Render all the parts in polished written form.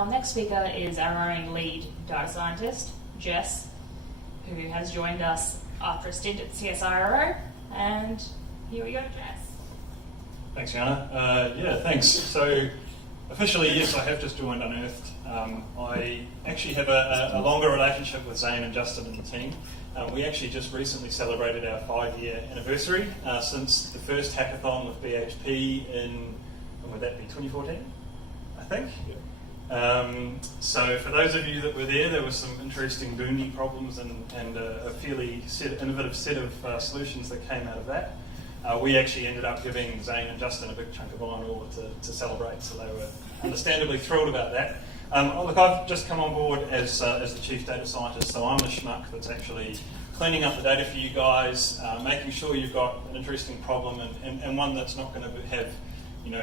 Our next speaker is our own lead data scientist, Jess, who has joined us after a stint at CSIRO. And here we go, Jess. Thanks, Yana. Yeah, thanks. So, officially, yes, I have just joined Unearthed. I actually have a longer relationship with Zane and Justin and the team. We actually just recently celebrated our 5-year anniversary since the first hackathon with BHP in, when would that be, 2014, I think? So for those of you that were there were some interesting Boomi problems and a fairly innovative set of solutions that came out of that. We actually ended up giving Zane and Justin a big chunk of iron ore to celebrate, so they were understandably thrilled about that. Look, I've just come on board as the chief data scientist, so I'm the schmuck that's actually cleaning up the data for you guys, making sure you've got an interesting problem and one that's not going to have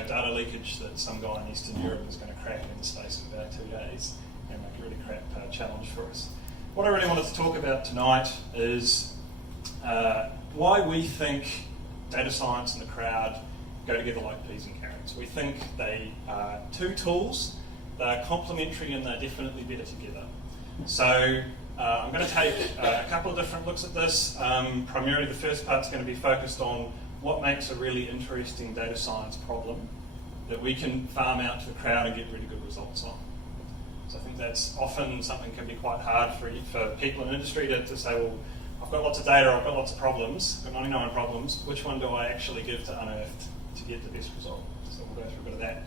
data leakage that some guy in Eastern Europe is going to crack in the space of about 2 days and make a really crap challenge for us. What I really wanted to talk about tonight is why we think data science and the crowd go together like peas and carrots. We think they are two tools, they're complementary and they're definitely better together. So I'm going to take a couple of different looks at this. Primarily the first part's going to be focused on what makes a really interesting data science problem that we can farm out to the crowd and get really good results on. So I think that's often something can be quite hard for people in industry to say, well, I've got lots of data, I've got lots of problems, I've got 99 problems, which one do I actually give to Unearthed to get the best result? So we'll go through a bit of that.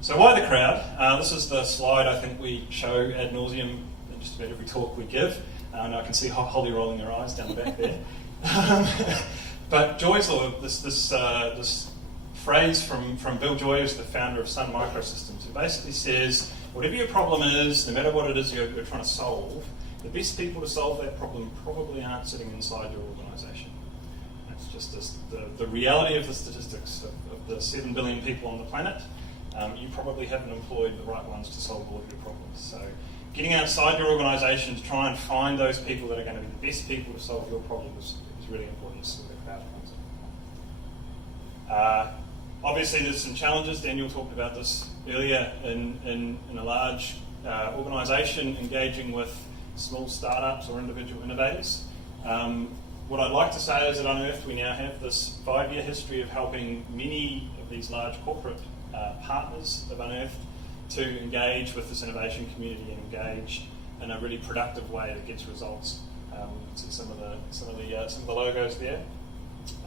So why the crowd? This is the slide I think we show ad nauseum in just about every talk we give. And I can see Holly rolling her eyes down the back there. But Joy's law, this phrase from Bill Joy, who's the founder of Sun Microsystems, who basically says, whatever your problem is, no matter what it is you're trying to solve, the best people to solve that problem probably aren't sitting inside your organisation. That's just the reality of the statistics of the 7 billion people on the planet. You probably haven't employed the right ones to solve all of your problems. So getting outside your organisation to try and find those people that are going to be the best people to solve your problems is really important. So the crowd concept. Obviously, there's some challenges. Daniel talked about this earlier in a large organisation engaging with small startups or individual innovators. What I'd like to say is at Unearthed, we now have this 5-year history of helping many of these large corporate partners of Unearthed to engage with this innovation community and engage in a really productive way that gets results. See some of the logos there,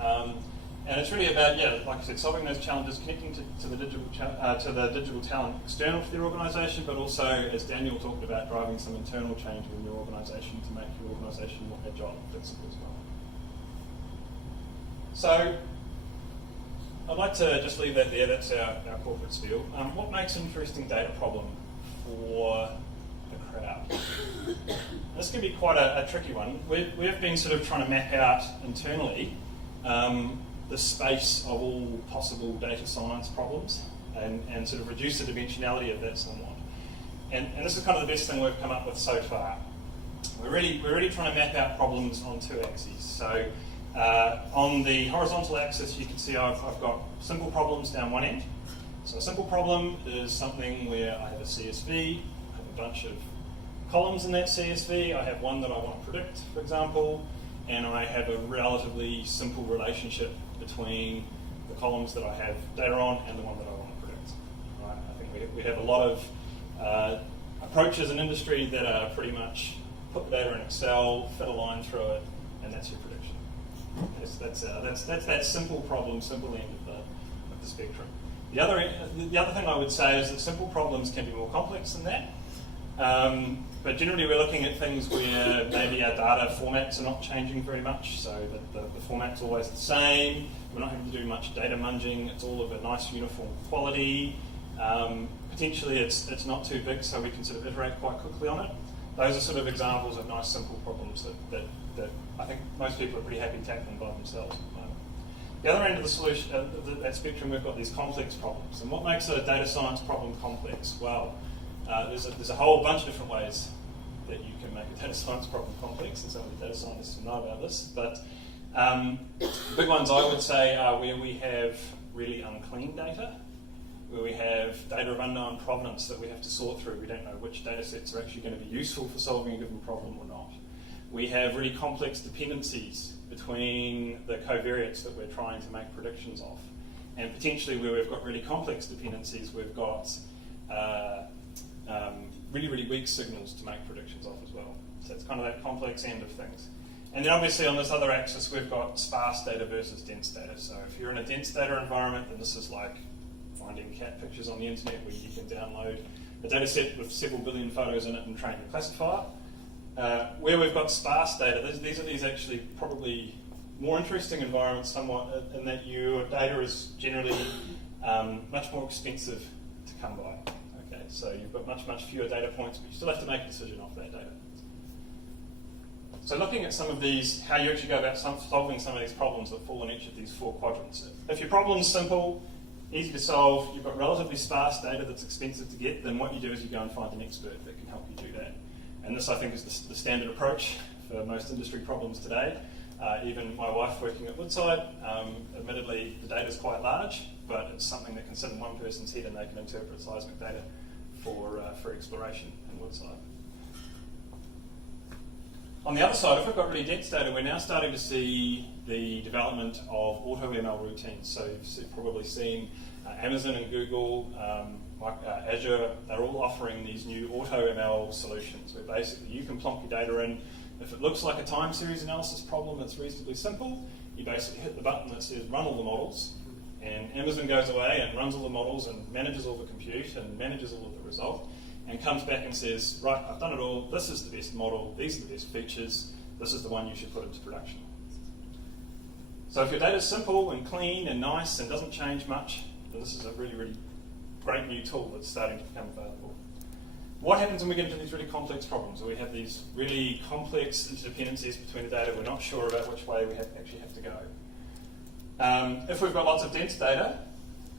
and it's really about like I said, solving those challenges, connecting to the digital talent external to their organisation, but also, as Daniel talked about, driving some internal change in your organisation to make your organisation more agile and flexible as well. So I'd like to just leave that there. That's our corporate spiel. What makes an interesting data problem for the crowd? This can be quite a tricky one. We've been sort of trying to map out internally the space of all possible data science problems and sort of reduce the dimensionality of that somewhat. And this is kind of the best thing we've come up with so far. We're really trying to map out problems on 2 axes. So on the horizontal axis, you can see I've got simple problems down one end. So a simple problem is something where I have a CSV, I have a bunch of columns in that CSV, I have one that I want to predict, for example, and I have a relatively simple relationship between the columns that I have data on and the one that I want to predict. Right? I think we have a lot of approaches in industry that are pretty much put the data in Excel, fit a line through it, and that's your prediction. That's that simple problem, simple end of the spectrum. The other thing I would say is that simple problems can be more complex than that. But generally we're looking at things where maybe our data formats are not changing very much, so that the format's always the same. We're not having to do much data munging. It's all of a nice uniform quality. Potentially it's not too big, so we can sort of iterate quite quickly on it. Those are sort of examples of nice simple problems that I think most people are pretty happy tackling by themselves at the moment. The other end of the solution, that spectrum, we've got these complex problems. And what makes a data science problem complex? Well, there's a whole bunch of different ways that you can make a data science problem complex, and some of the data scientists will know about this. But big ones I would say are where we have really unclean data. where we have data of unknown provenance that we have to sort through. We don't know which data sets are actually going to be useful for solving a given problem or not. We have really complex dependencies between the covariates that we're trying to make predictions of. And potentially where we've got really complex dependencies, we've got really weak signals to make predictions of as well. So it's kind of that complex end of things. And then obviously on this other axis, we've got sparse data versus dense data. So if you're in a dense data environment, then this is like finding cat pictures on the internet where you can download a data set with several billion photos in it and train your classifier. Where we've got sparse data, these are actually probably more interesting environments somewhat in that your data is generally much more expensive to come by. Okay, so you've got much fewer data points, but you still have to make a decision off that data. So looking at some of these, how you actually go about solving some of these problems that fall in each of these four quadrants. If your problem's simple, easy to solve, you've got relatively sparse data that's expensive to get, then what you do is you go and find an expert that can help you do that. And this, I think, is the standard approach for most industry problems today. Even my wife working at Woodside, admittedly the data is quite large, but it's something that can sit in one person's head and they can interpret seismic data for exploration in Woodside. On the other side, if we've got really dense data, we're now starting to see the development of auto-ML routines. So you've probably seen Amazon and Google, Azure, they're all offering these new auto-ML solutions where basically you can plonk your data in. If it looks like a time series analysis problem that's reasonably simple, you basically hit the button that says run all the models, and Amazon goes away and runs all the models and manages all the compute and manages all of the result, and comes back and says, right, I've done it all, this is the best model, these are the best features, this is the one you should put into production. So if your data's simple and clean and nice and doesn't change much, then this is a really great new tool that's starting to become available. What happens when we get into these really complex problems, where we have these really complex interdependencies between the data, we're not sure about which way we actually have to go? If we've got lots of dense data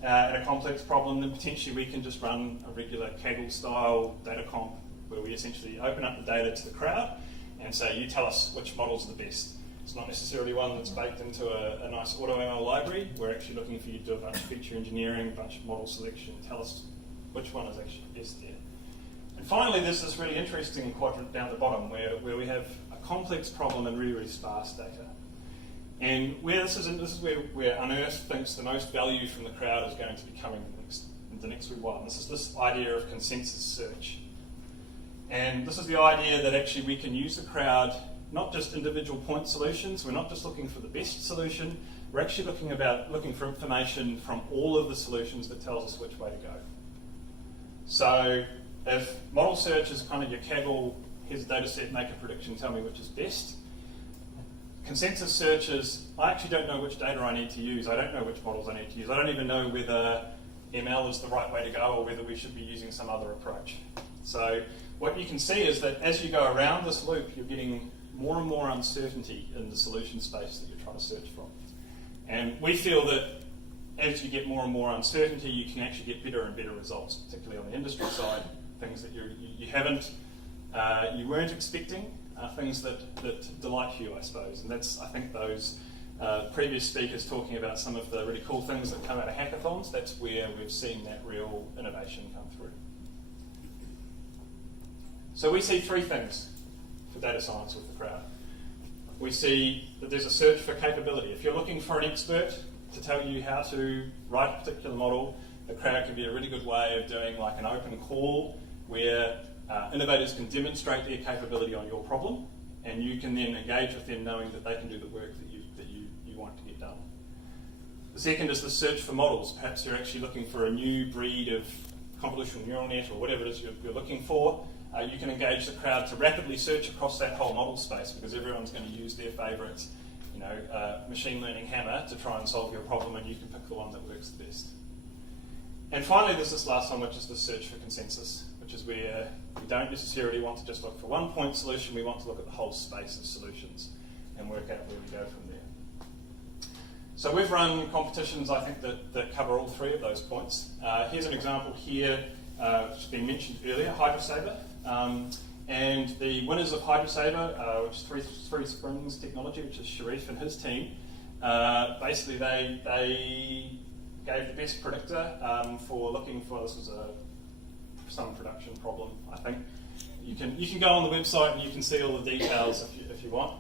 and a complex problem, then potentially we can just run a regular Kaggle-style data comp where we essentially open up the data to the crowd and say, you tell us which models are the best. It's not necessarily one that's baked into a nice AutoML library. We're actually looking for you to do a bunch of feature engineering, a bunch of model selection, tell us which one is actually best there. And finally, there's this really interesting quadrant down the bottom where we have a complex problem and really sparse data. And where this is where Unearthed thinks the most value from the crowd is going to be coming in the next wee while. And this is this idea of consensus search. And this is the idea that actually we can use the crowd, not just individual point solutions, we're not just looking for the best solution, we're actually looking for information from all of the solutions that tells us which way to go. So if model search is kind of your Kaggle, here's a data set, make a prediction, tell me which is best. Consensus search is, I actually don't know which data I need to use, I don't know which models I need to use, I don't even know whether ML is the right way to go or whether we should be using some other approach. So what you can see is that as you go around this loop, you're getting more and more uncertainty in the solution space that you're trying to search from. And we feel that as you get more and more uncertainty, you can actually get better and better results, particularly on the industry side, things that you weren't expecting, things that delight you, I suppose. And that's, I think, those previous speakers talking about some of the really cool things that come out of hackathons, that's where we've seen that real innovation come through. So we see three things for data science with the crowd. We see that there's a search for capability. If you're looking for an expert to tell you how to write a particular model, the crowd can be a really good way of doing like an open call where innovators can demonstrate their capability on your problem, and you can then engage with them knowing that they can do the work that you want to get done. The second is the search for models. Perhaps you're actually looking for a new breed of convolutional neural net or whatever it is you're looking for. You can engage the crowd to rapidly search across that whole model space because everyone's going to use their favourite machine learning hammer to try and solve your problem, and you can pick the one that works the best. And finally, there's this last one, which is the search for consensus, which is where we don't necessarily want to just look for one point solution, we want to look at the whole space of solutions and work out where we go from there. So we've run competitions, I think, that cover all three of those points. Here's an example here, which has been mentioned earlier, HydroSaver. And the winners of HydroSaver, which is Three Springs Technology, which is Sharif and his team, basically they gave the best predictor for looking for, this was some production problem, I think. You can go on the website and you can see all the details if you want.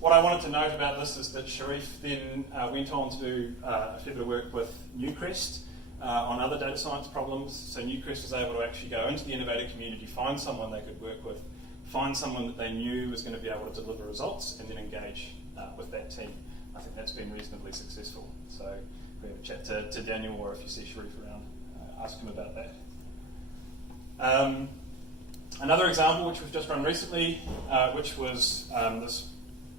What I wanted to note about this is that Sharif then went on to do a fair bit of work with Newcrest on other data science problems. So Newcrest was able to actually go into the innovator community, find someone they could work with, find someone that they knew was going to be able to deliver results, and then engage with that team. I think that's been reasonably successful. So if we have a chat to Daniel, or if you see Sharif around, ask him about that. Another example which we've just run recently, which was this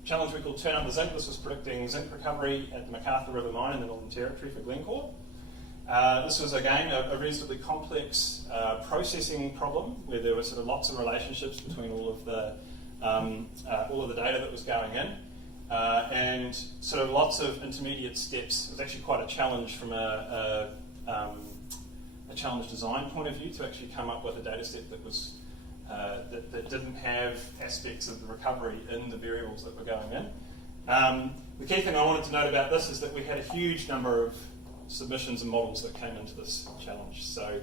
challenge we called Turn Up the Zinc. This was predicting zinc recovery at the MacArthur River mine in the Northern Territory for Glencore. This was, again, a reasonably complex processing problem where there were sort of lots of relationships between all of the data that was going in, and sort of lots of intermediate steps. It was actually quite a challenge from a challenge design point of view to actually come up with a data set that was that didn't have aspects of the recovery in the variables that were going in. The key thing I wanted to note about this is that we had a huge number of submissions and models that came into this challenge. So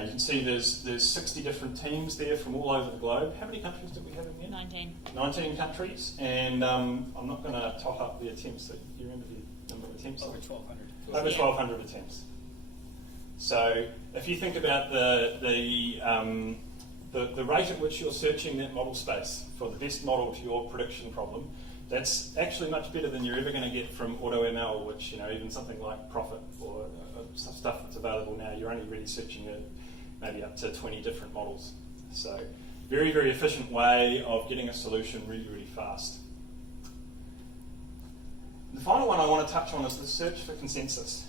you can see there's 60 different teams there from all over the globe. How many countries did we have in here? 19. 19 countries, and I'm not going to top up the attempts. Do you remember the number of attempts? Over 1,200. Over 1,200 attempts. So if you think about the rate at which you're searching that model space for the best model to your prediction problem, that's actually much better than you're ever going to get from AutoML, which, even something like Profit or stuff that's available now, you're only really searching maybe up to 20 different models. So very, very efficient way of getting a solution really, really fast. The final one I want to touch on is the search for consensus.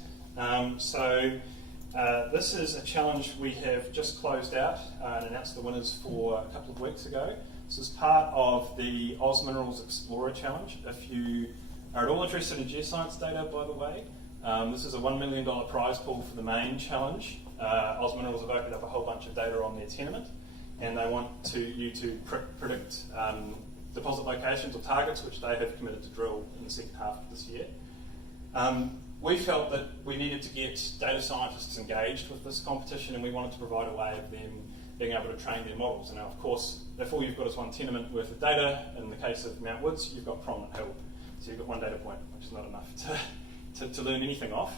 This is a challenge we have just closed out and announced the winners for a couple of weeks ago. This is part of the Oz Minerals Explorer Challenge. If you are at all interested in geoscience data, by the way, this is a $1 million prize pool for the main challenge. Oz Minerals have opened up a whole bunch of data on their tenement, and they want you to predict deposit locations or targets which they have committed to drill in the second half of this year. We felt that we needed to get data scientists engaged with this competition, and we wanted to provide a way of them being able to train their models. And now, of course, if all you've got is one tenement worth of data, in the case of Mount Woods, you've got Prominent Hill. So you've got one data point, which is not enough to learn anything off.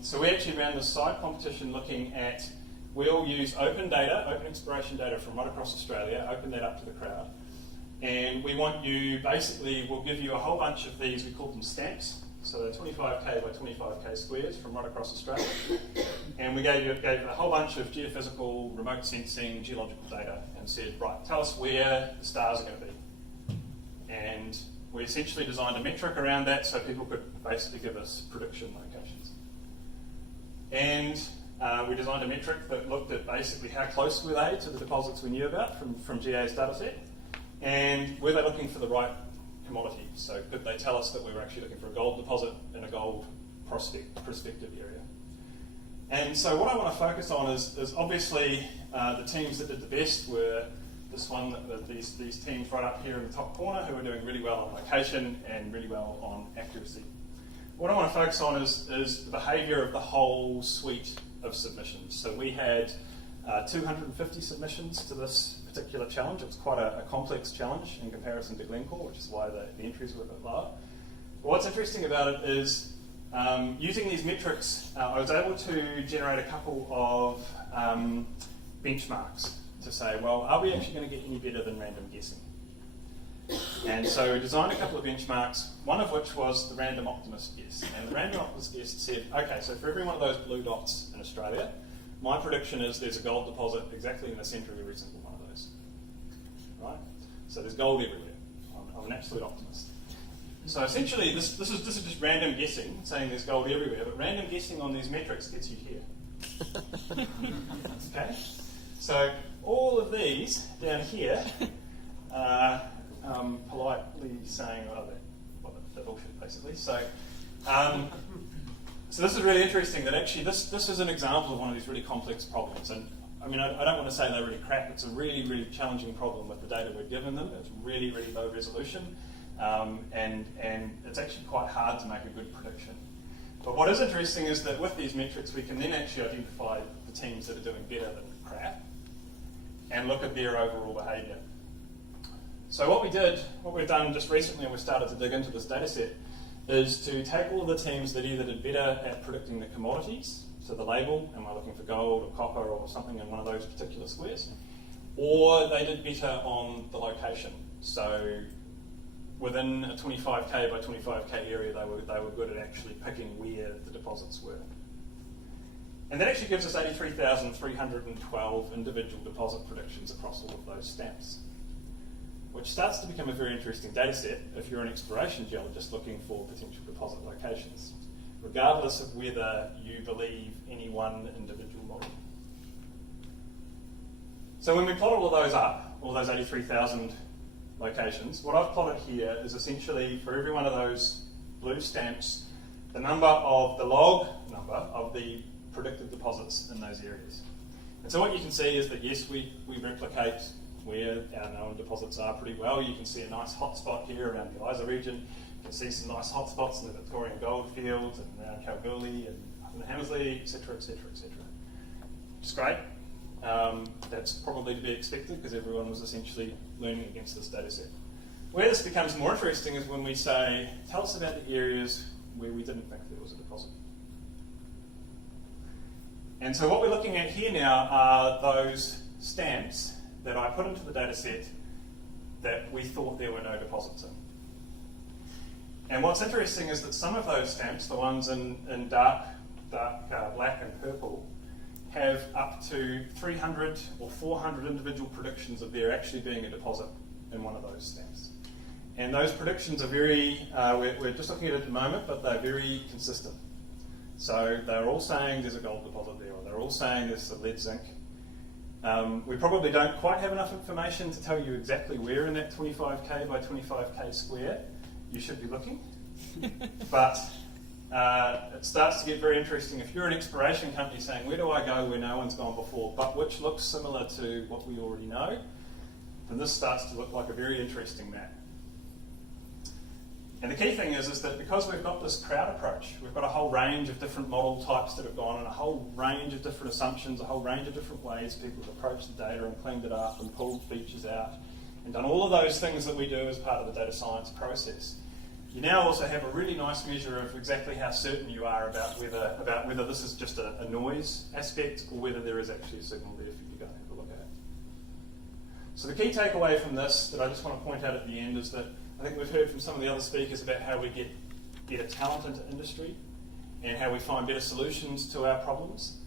So we actually ran this side competition looking at, we'll use open data, open exploration data from right across Australia, open that up to the crowd. And we want you, basically, we'll give you a whole bunch of these, we call them stamps. So they're 25k by 25k squares from right across Australia. And we gave a whole bunch of geophysical, remote sensing, geological data and said, right, tell us where the stars are going to be. And we essentially designed a metric around that so people could basically give us prediction locations. And we designed a metric that looked at basically how close were they to the deposits we knew about from GA's data set, and were they looking for the right commodity. So could they tell us that we were actually looking for a gold deposit in a gold prospective area. And so what I want to focus on is obviously the teams that did the best were this one, these teams right up here in the top corner who are doing really well on location and really well on accuracy. What I want to focus on is the behaviour of the whole suite of submissions. So we had 250 submissions to this particular challenge. It was quite a complex challenge in comparison to Glencore, which is why the entries were a bit lower. But what's interesting about it is using these metrics, I was able to generate a couple of benchmarks to say, well, are we actually going to get any better than random guessing? And so we designed a couple of benchmarks, one of which was the random optimist guess. And the random optimist guess said, okay, so for every one of those blue dots in Australia, my prediction is there's a gold deposit exactly in the centre of every single one of those. Right? So there's gold everywhere. I'm an absolute optimist. So essentially, this is just random guessing, saying there's gold everywhere, but random guessing on these metrics gets you here. Okay? So all of these down here are politely saying, they're bullshit, basically. So this is really interesting that actually this is an example of one of these really complex problems. And I mean, I don't want to say they're really crap. It's a really, really challenging problem with the data we've given them. It's really, really low resolution. And it's actually quite hard to make a good prediction. But what is interesting is that with these metrics, we can then actually identify the teams that are doing better than crap and look at their overall behaviour. So what we've done just recently, and we started to dig into this data set, is to take all of the teams that either did better at predicting the commodities, so the label, am I looking for gold or copper or something in one of those particular squares, or they did better on the location. So within a 25k by 25k area, they were good at actually picking where the deposits were. And that actually gives us 83,312 individual deposit predictions across all of those stamps, which starts to become a very interesting data set if you're an exploration geologist looking for potential deposit locations, regardless of whether you believe any one individual model. So when we plot all of those up, all those 83,000 locations, what I've plotted here is essentially for every one of those blue stamps, the log number of the predicted deposits in those areas. And so what you can see is that yes, we replicate where our known deposits are pretty well. You can see a nice hotspot here around the Isa region. You can see some nice hotspots in the Victorian goldfields and around Kalgoorlie and up in the Hamersley, etc., etc., etc. Which is great. That's probably to be expected because everyone was essentially learning against this data set. Where this becomes more interesting is when we say, tell us about the areas where we didn't think there was a deposit. And so what we're looking at here now are those stamps that I put into the data set that we thought there were no deposits in. And what's interesting is that some of those stamps, the ones in dark black and purple, have up to 300 or 400 individual predictions of there actually being a deposit in one of those stamps. And those predictions are very, we're just looking at it at the moment, but they're very consistent. So they're all saying there's a gold deposit there, or they're all saying there's a lead zinc. We probably don't quite have enough information to tell you exactly where in that 25k by 25k square you should be looking. But it starts to get very interesting. If you're an exploration company saying, where do I go where no one's gone before, but which looks similar to what we already know, then this starts to look like a very interesting map. And the key thing is that because we've got this crowd approach, we've got a whole range of different model types that have gone and a whole range of different assumptions, a whole range of different ways people have approached the data and cleaned it up and pulled features out and done all of those things that we do as part of the data science process. You now also have a really nice measure of exactly how certain you are about whether this is just a noise aspect or whether there is actually a signal there for you to go and have a look at. So the key takeaway from this that I just want to point out at the end is that I think we've heard from some of the other speakers about how we get better talent into industry and how we find better solutions to our problems.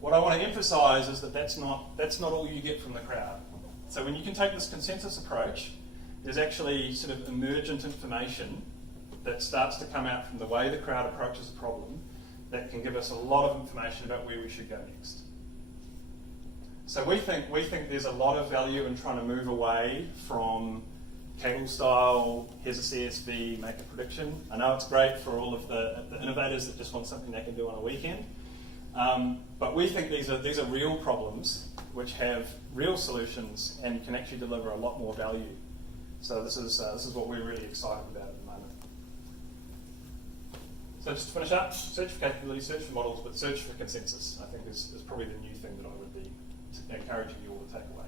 What I want to emphasise is that that's not all you get from the crowd. So when you can take this consensus approach, there's actually sort of emergent information that starts to come out from the way the crowd approaches the problem that can give us a lot of information about where we should go next. So we think there's a lot of value in trying to move away from Kaggle style, here's a CSV, make a prediction. I know it's great for all of the innovators that just want something they can do on a weekend. But we think these are real problems which have real solutions and can actually deliver a lot more value. So this is what we're really excited about at the moment. So just to finish up, search for capability, search for models, but search for consensus, I think is probably the new thing that I would be encouraging you all to take away.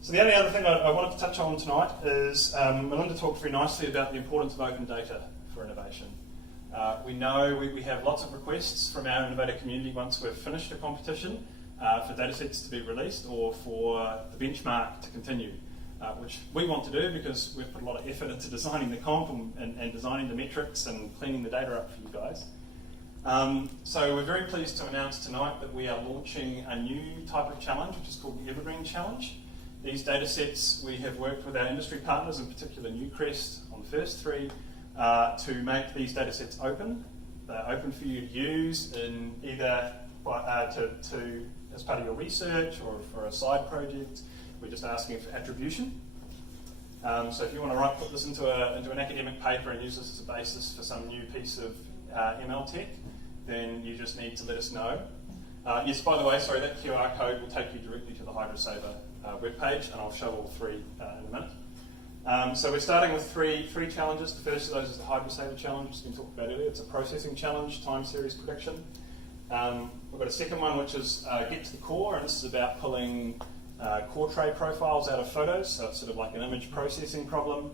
So the only other thing I wanted to touch on tonight is Melinda talked very nicely about the importance of open data for innovation. We know we have lots of requests from our innovator community once we've finished a competition for data sets to be released or for the benchmark to continue, which we want to do because we've put a lot of effort into designing the comp and designing the metrics and cleaning the data up for you guys. So we're very pleased to announce tonight that we are launching a new type of challenge, which is called the Evergreen Challenge. These data sets, we have worked with our industry partners, in particular Newcrest on the first three, to make these data sets open. They're open for you to use in either as part of your research or for a side project. We're just asking for attribution. So if you want to put this into an academic paper and use this as a basis for some new piece of ML tech, then you just need to let us know. Yes, by the way, sorry, that QR code will take you directly to the HydroSaver webpage, and I'll show all three in a minute. So we're starting with three challenges. The first of those is the hybrid saver challenge, which we talked about earlier. It's a processing challenge, time series prediction. We've got a second one, which is get to the core, and this is about pulling core tray profiles out of photos, so it's sort of like an image processing problem.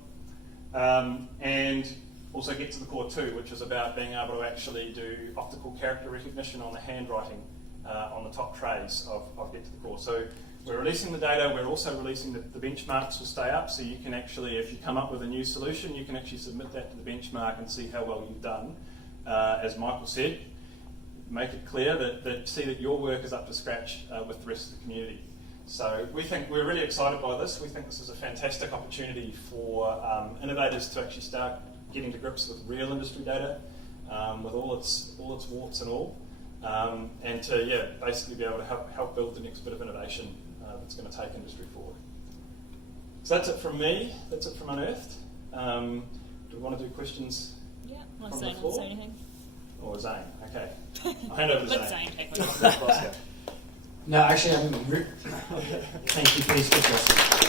And also get to the core 2, which is about being able to actually do optical character recognition on the handwriting on the top trays of get to the core. So we're releasing the data, we're also releasing the benchmarks will stay up, so you can actually, if you come up with a new solution, you can actually submit that to the benchmark and see how well you've done. As Michael said, make it clear that see that your work is up to scratch with the rest of the community. So we're really excited by this. We think this is a fantastic opportunity for innovators to actually start getting to grips with real industry data, with all its warts and all, and to basically be able to help build the next bit of innovation that's going to take industry forward. So that's it from me. That's it from Unearthed. Do we want to do questions? Yeah, from unless the Zane floor? wants to say anything. Or Zane? Okay. I'll hand over to Let Zane. Zane take one. No, actually, thank you for these good questions.